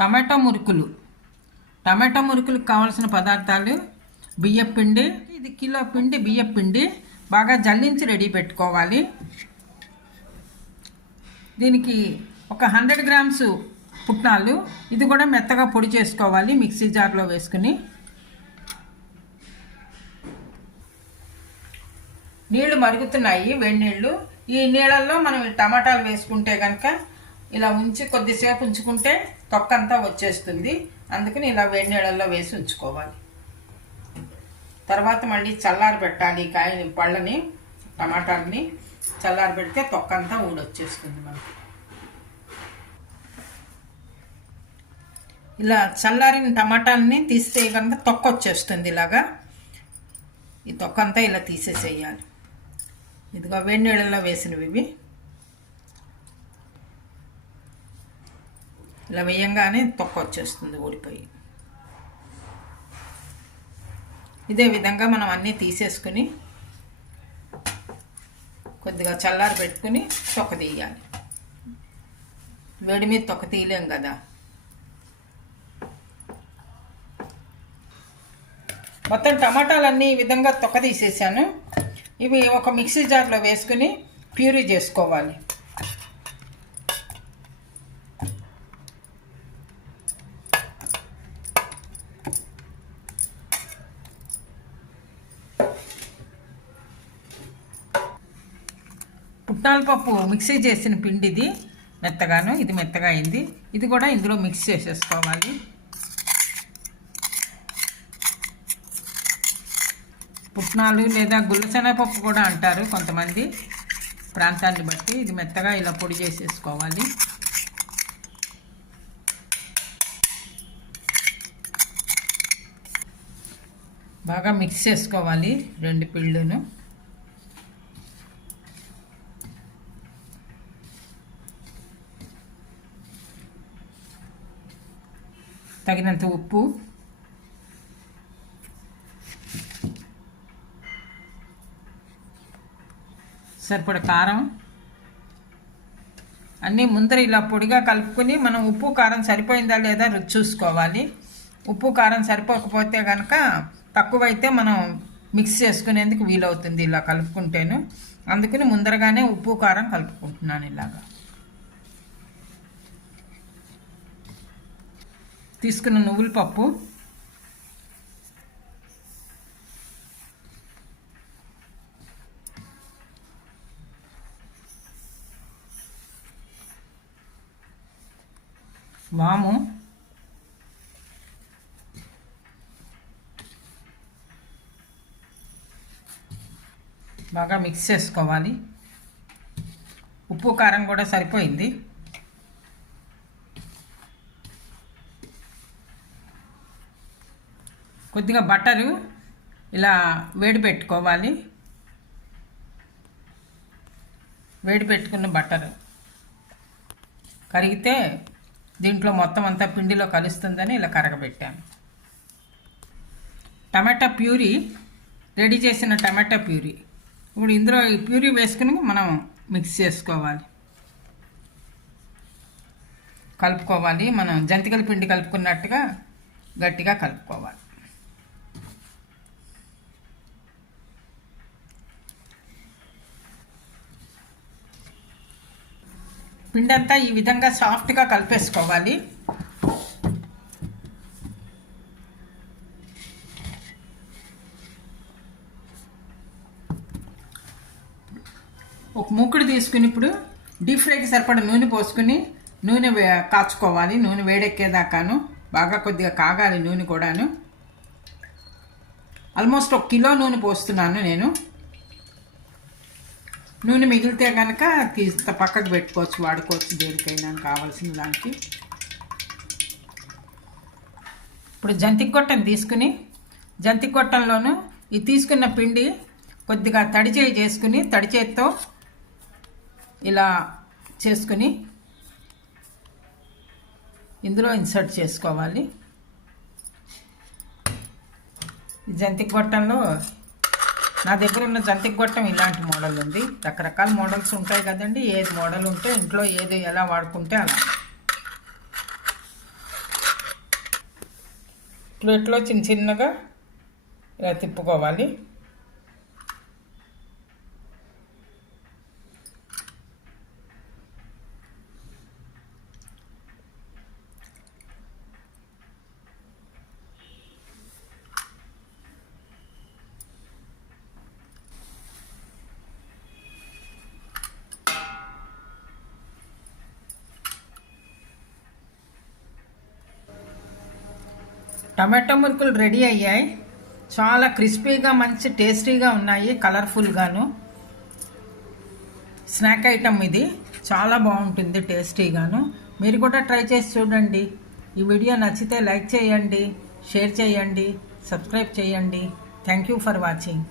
టమాటా మురుకులు. టమాటా మురుకులకు కావాల్సిన పదార్థాలు: బియ్యం పిండి, ఇది కిలో పిండి బియ్యం పిండి బాగా జల్లించి రెడీ పెట్టుకోవాలి. దీనికి ఒక 100 గ్రామ్స్ పుట్నాలు, ఇది కూడా మెత్తగా పొడి చేసుకోవాలి మిక్సీ జార్లో వేసుకుని. నీళ్లు మరుగుతున్నాయి, వేడి నీళ్ళు. ఈ నీళ్ళల్లో మనం టమాటాలు వేసుకుంటే కనుక ఇలా ఉంచి కొద్దిసేపు ఉంచుకుంటే తొక్కంతా వచ్చేస్తుంది. అందుకని ఇలా వేడి నీళ్ళల్లో వేసి ఉంచుకోవాలి. తర్వాత మళ్ళీ చల్లారి పెట్టాలి. పళ్ళని టమాటాలని చల్లారి పెడితే తొక్కంతా ఊడొచ్చేస్తుంది మనకి. ఇలా చల్లారిన టమాటాలని తీస్తే కనుక తొక్క వచ్చేస్తుంది. ఇలాగా ఈ తొక్కంతా ఇలా తీసేసేయాలి. ఇదిగో వేడి నీళ్ళల్లో వేసినవి ఇవి. ఇలా వేయంగానే తొక్క వచ్చేస్తుంది ఊడిపోయి. ఇదే విధంగా మనం అన్నీ తీసేసుకుని కొద్దిగా చల్లారి పెట్టుకుని తొక్క తీయాలి. వేడి మీద తొక్క తీయలేం కదా. మొత్తం టమాటాలన్నీ ఈ విధంగా తొక్క తీసేసాను. ఇవి ఒక మిక్సీ జార్లో వేసుకుని ప్యూరీ చేసుకోవాలి. పుట్నాల పప్పు మిక్సీ చేసిన పిండిది మెత్తగాను, ఇది మెత్తగా అయింది. ఇది కూడా ఇందులో మిక్స్ చేసేసుకోవాలి. పుట్నాలు లేదా గుల్లశనగపప్పు కూడా అంటారు కొంతమంది, ప్రాంతాన్ని బట్టి. ఇది మెత్తగా ఇలా పొడి చేసేసుకోవాలి. బాగా మిక్స్ చేసుకోవాలి రెండు పిండిను. తగినంత ఉప్పు, సరిపడ కారం అన్నీ ముందర ఇలా పొడిగా కలుపుకొని మనం ఉప్పు కారం సరిపోయిందా లేదా రుచి చూసుకోవాలి. ఉప్పు కారం సరిపోకపోతే కనుక తక్కువైతే మనం మిక్స్ చేసుకునేందుకు వీలవుతుంది ఇలా కలుపుకుంటేను. అందుకని ముందరగానే ఉప్పు కారం కలుపుకుంటున్నాను. ఇలాగా తీసుకున్న నువ్వుల పప్పు, వాము, బాగా మిక్స్ చేసుకోవాలి. ఉప్పు కారం కూడా సరిపోయింది. కొద్దిగా బటరు ఇలా వేడి పెట్టుకోవాలి. వేడి పెట్టుకున్న బటరు కరిగితే దీంట్లో మొత్తం అంతా పిండిలో కలుస్తుందని ఇలా కరగబెట్టాను. టమాటా ప్యూరీ, రెడీ చేసిన టమాటా ప్యూరీ ఇప్పుడు ఇందులో ఈ ప్యూరీ వేసుకుని మనం మిక్స్ చేసుకోవాలి, కలుపుకోవాలి. మనం జంతికల పిండి కలుపుకున్నట్టుగా గట్టిగా కలుపుకోవాలి. పిండి అంతా ఈ విధంగా సాఫ్ట్గా కలిపేసుకోవాలి. ఒక మూకుడు తీసుకుని ఇప్పుడు డీప్ ఫ్రైకి సరిపడ నూనె పోసుకుని నూనె కాచుకోవాలి. నూనె వేడెక్కేదాకాను బాగా కొద్దిగా కాగాలి నూనె కూడాను. ఆల్మోస్ట్ 1 కిలో నూనె పోస్తున్నాను నేను. నూనె మిగిలితే కనుక పక్కకు పెట్టుకోవచ్చు, వాడుకోవచ్చు దేనికైనా కావాల్సిన దానికి. ఇప్పుడు జంతిక గొట్టం తీసుకుని జంతిక గొట్టంలోనూ ఈ తీసుకున్న పిండి కొద్దిగా తడి చేయి చేసుకుని తడి చేతితో ఇలా చేసుకుని ఇందులో ఇన్సర్ట్ చేసుకోవాలి. ఈ జంతిక గొట్టంలో నా దగ్గర ఉన్న జంతిక గొట్టం ఇలాంటి మోడల్ ఉంది. రకరకాల మోడల్స్ ఉంటాయి కదండి. ఏది మోడల్ ఉంటే ఇంట్లో ఏది ఎలా వాడుకుంటే అలా. ప్లేట్లో చిన్న చిన్నగా ఇలా తిప్పుకోవాలి. టమాటో మురుకులు రెడీ అయ్యాయి. చాలా క్రిస్పీగా మంచి టేస్టీగా ఉన్నాయి, కలర్ఫుల్గాను. స్నాక్ ఐటమ్ ఇది, చాలా బాగుంటుంది టేస్టీగాను. మీరు కూడా ట్రై చేసి చూడండి. ఈ వీడియో నచ్చితే లైక్ చేయండి, షేర్ చేయండి, సబ్స్క్రైబ్ చేయండి. Thank you for watching.